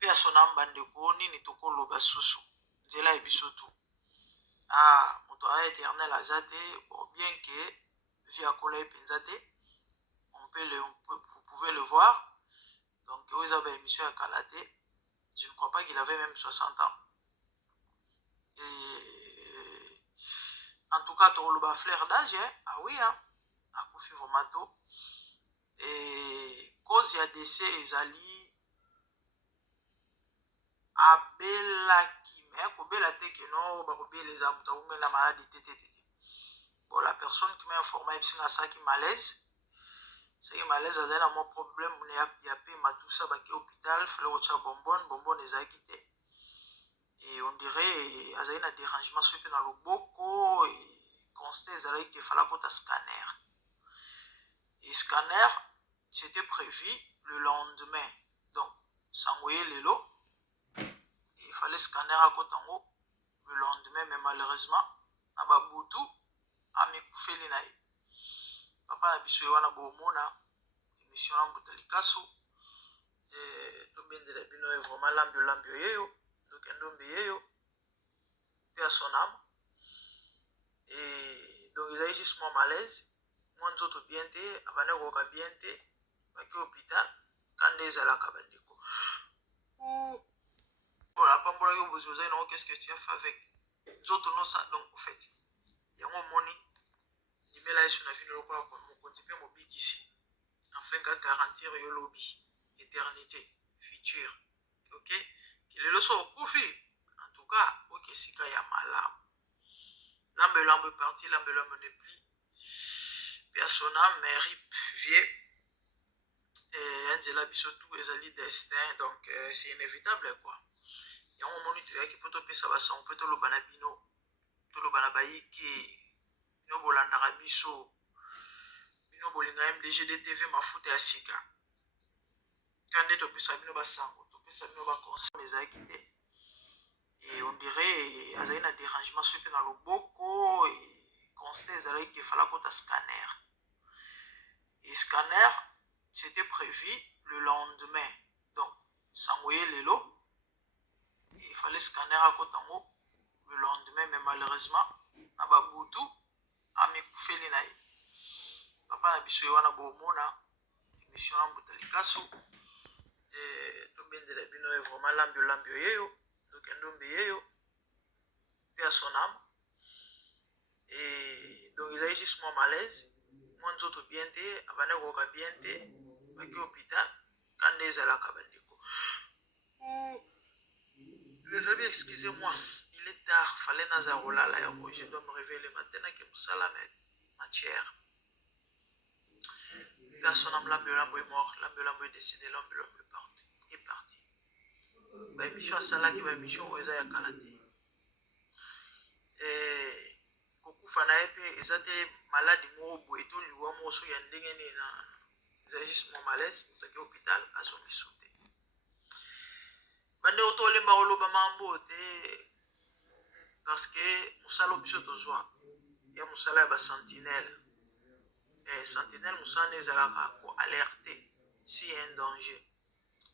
Pe asona mbandeko nini tokoloba susu. Nzela ebiso tu. Moto a éternel azate, bien que via kola penzate, vous pouvez le voir. Donc, vous avez émission à Kalaté. Je ne crois pas qu'il avait même 60 ans. Et en tout cas, le flair d'âge, ah oui, à Koufi Vomato. Et cause ya décès ezali abelaki, mais kobela te que non, bakobeleza muta la maladie tétété. Bon, la personne qui m'a informé c'est ça qui malaise. C'est que malaise a un mon problème, on a payé tout ça baki hôpital, fallait recha bonbon ezali quitté. Et on dirait a un dérangement sur dans le boko et constat ezali qu'il fallait porter scanner. Et scanner c'était prévu le lendemain. Donc, s'envoyer les lots. Il fallait scanner à Kotango le lendemain, mais malheureusement, à Baboutou, à Mekoufeli naï. Papa n'a biso wana bomona, émission en Boutalikasso. To bende la bino est vraiment l'ambio yeyo, donc endombe yeyo, paix à son âme. Et donc, ils ont juste mon malaise. Moi, nous autres bien té, abane roka bien té, baki hôpital, quand les ala kabandeko. Voilà, pas moi que vous avez non, qu'est-ce que tu as fait avec nous autres non ça donc en fait. Il y a mon money, il met là sur la fin de l'opéra pour mon continuer mon big ici. Afin qu'à garantir le lobby, éternité, futur. Ok? Qu'il est le son au profit. En tout cas, ok, si il y a malade. L'ambe parti, l'ambe n'est plus. Personne mais rip vieux. Et Angela Bissotou et Zali destin, donc c'est inévitable quoi. Il y a un moment qui peut te ça va sans peut te le banabino, te le banabaïki, no bolanda biso, no bolinga MDG de TV ma foute à sika. Quand tu peux ça bino basango, tu peux ça bino ba conseil mais ça quitté. Et on dirait a un dérangement sur dans le boko et constat ezali qu'il fallait porter scanner. Et scanner c'était prévu le lendemain. Donc, s'envoyer les lots. Il fallait scanner à Kotango le lendemain, mais malheureusement, à Baboutou, à Mekoufeli naï. Papa n'a biso wana bomona, émission en Boutalikasso. Et tout bien de la bino est vraiment l'ambio yeyo, donc endombe yeyo, paix à son âme. Et donc, il a juste mon malaise. Moi, nous autres bien té, abane roka bien té, baki hôpital, quand les ala kabandeko. Les amis, excusez-moi, il est tard, fallait nazarola là, je dois me réveiller le matin que Moussala matière. Personne n'a l'ambulant est mort, l'ambulant est décédé, l'ambulant est parti. La émission à Sala qui va émission aux Aya Kalate. Et Koku Fanaepe, ils étaient malades, ils étaient lui ou moi, il y a un dégât dans juste mon malaise, ils étaient à l'hôpital, à son misouté. Bande otole maolo bamambo te parce que musala biso tozwa ya musala ba sentinelle et sentinelle musala ezalaka ko alerter si y a un danger.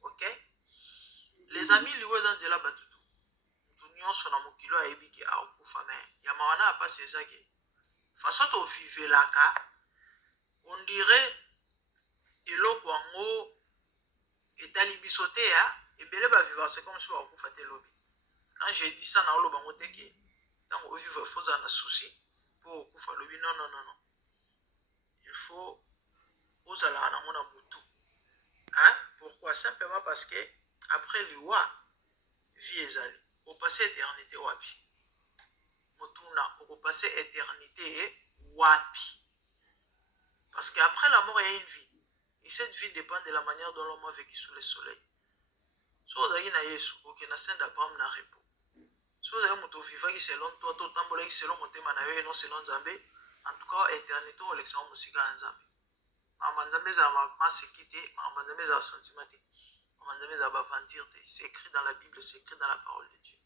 OK, les amis liwe zanzela batutu mutu nyonso na mokilo ayebi ke akufa mais ya mawana apasi ezaki façon to vivelaka on dirait eloko yango etali biso te ya ebele bavivre c'est comme si bakufa te lobi. Quand j'ai dit ça na oloba ngote ke tant au vivre faut un souci pour kufa lobi non. Il faut aux ala na mona mutu. Hein? Pourquoi? Simplement parce que après liwa vie ezali au passé éternité wapi. Mutuna au passé éternité wapi. Parce qu'après la mort il y a une vie. Et cette vie dépend de la manière dont l'homme a vécu sous le soleil. So dagi na Yesu, ok na saint d'Abraham na repos. So dagi muto vivaki selon toi, to tambolaki selon motema na yo et non selon Nzambe. En tout cas, éternité ou l'élection musika na Nzambe. Mama Nzambe za ma sécurité, Mama Nzambe za sentiment. Mama Nzambe za aventure. C'est écrit dans la Bible, c'est écrit dans la parole de Dieu.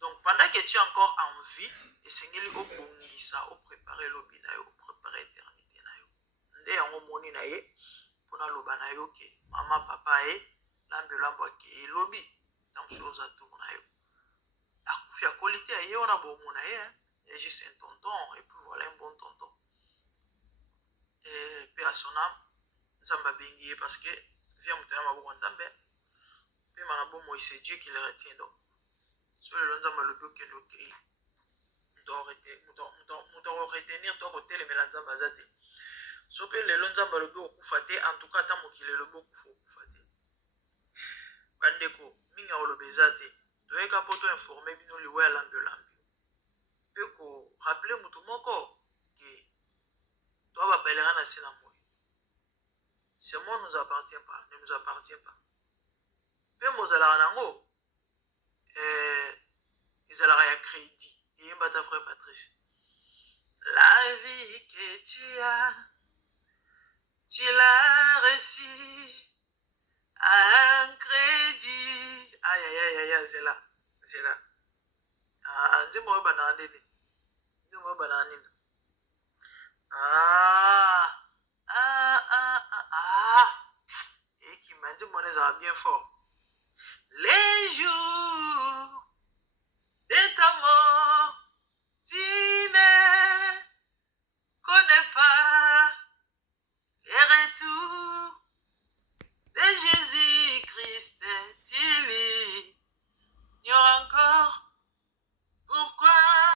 Donc pendant que tu es encore en vie, et Seigneur au bongisa, au préparer l'obi na yo, au préparer éternité na yo. Nde yango moni na ye. Pona loba na yo ke mama papa e lambe lambo ke lobi tant chose à tourner. Akufi à qualité à y on a beau mon et juste un tonton et puis voilà un bon tonton. Et puis à son âme, Nzamba bengi parce que via mutana maboko Nzambe, puis manabo c'est Dieu qui le retient donc. Sur le Nzamba le bloc que nous créons. Nous devons retenir ton côté les mélanges Nzamba. So pe lelo Nzamba lobi okufa te en tout cas ata mokili lobi okufa te bandeko mingi olobi eza te toyeka mpo toinforme bino liwe ya lambi olambi mpe korappele motu moko ke toa bapelera na se na moi ce monde nous appartient pas ne nous appartient pas mpe mozalaka nango ezalaka ya crédit eyemba ta frère Patrice la vie que tu l'as reçu un crédit. Aïe, c'est là. Ah, dis-moi, banane. Dis-moi, banane. Et qui m'a dit, mon ça bien fort. Les jours